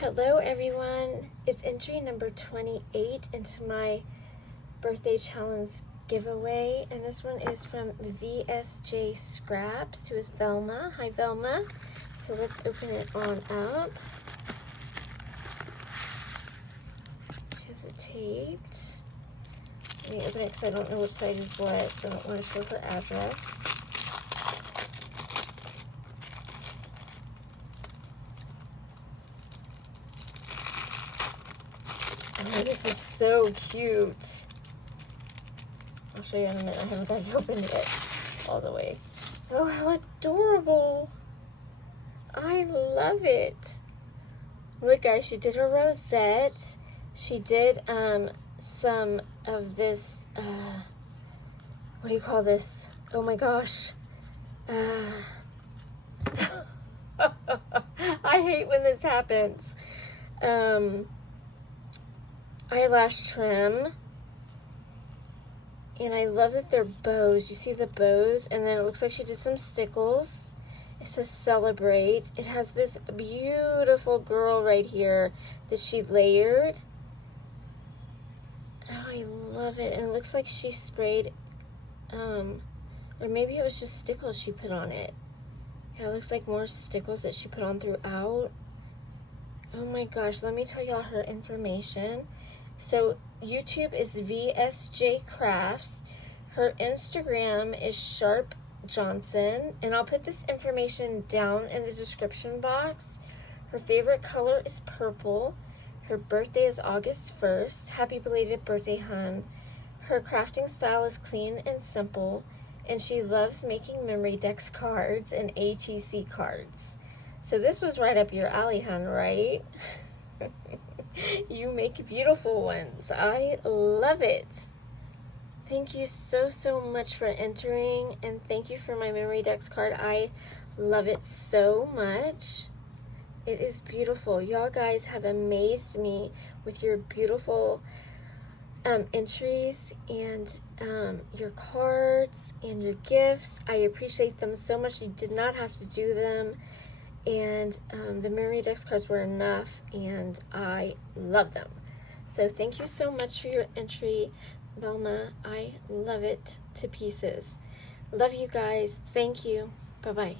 Hello everyone, it's entry number 28 into my birthday challenge giveaway, and this one is from VSJ Crafts, who is Velma. Hi Velma. So let's open it on up. She has it taped. Let me open it because I don't know which side is what, so I don't want to show her address. Oh, this is so cute. I'll show you in a minute. I haven't got it opened yet all the way. Oh, how adorable. I love it. Look, guys, she did her rosette. She did some of this, what do you call this? Oh my gosh. I hate when this happens. Eyelash trim, and I love that they're bows. You see the bows, and then it looks like she did some stickles. It says celebrate. It has this beautiful girl right here that she layered. Oh, I love it. And it looks like she sprayed, or maybe it was just stickles she put on it. Yeah, it looks like more stickles that she put on throughout. Oh my gosh, let me tell y'all her information. So YouTube is VSJ Crafts. Her Instagram is Sharp Johnson, and I'll put this information down in the description box. Her favorite color is purple. Her birthday is August 1st. Happy belated birthday, hun. Her crafting style is clean and simple, and she loves making memorydex cards and ATC cards. So this was right up your alley, hun, right? You make beautiful ones. I love it. Thank you so much for entering, and thank you for my memorydex card. I love it so much. It is beautiful. Y'all guys have amazed me with your beautiful entries and your cards and your gifts. I appreciate them so much. You did not have to do them. And the memorydex cards were enough, and I love them. So thank you so much for your entry, Velma. I love it to pieces. Love you guys. Thank you. Bye-bye.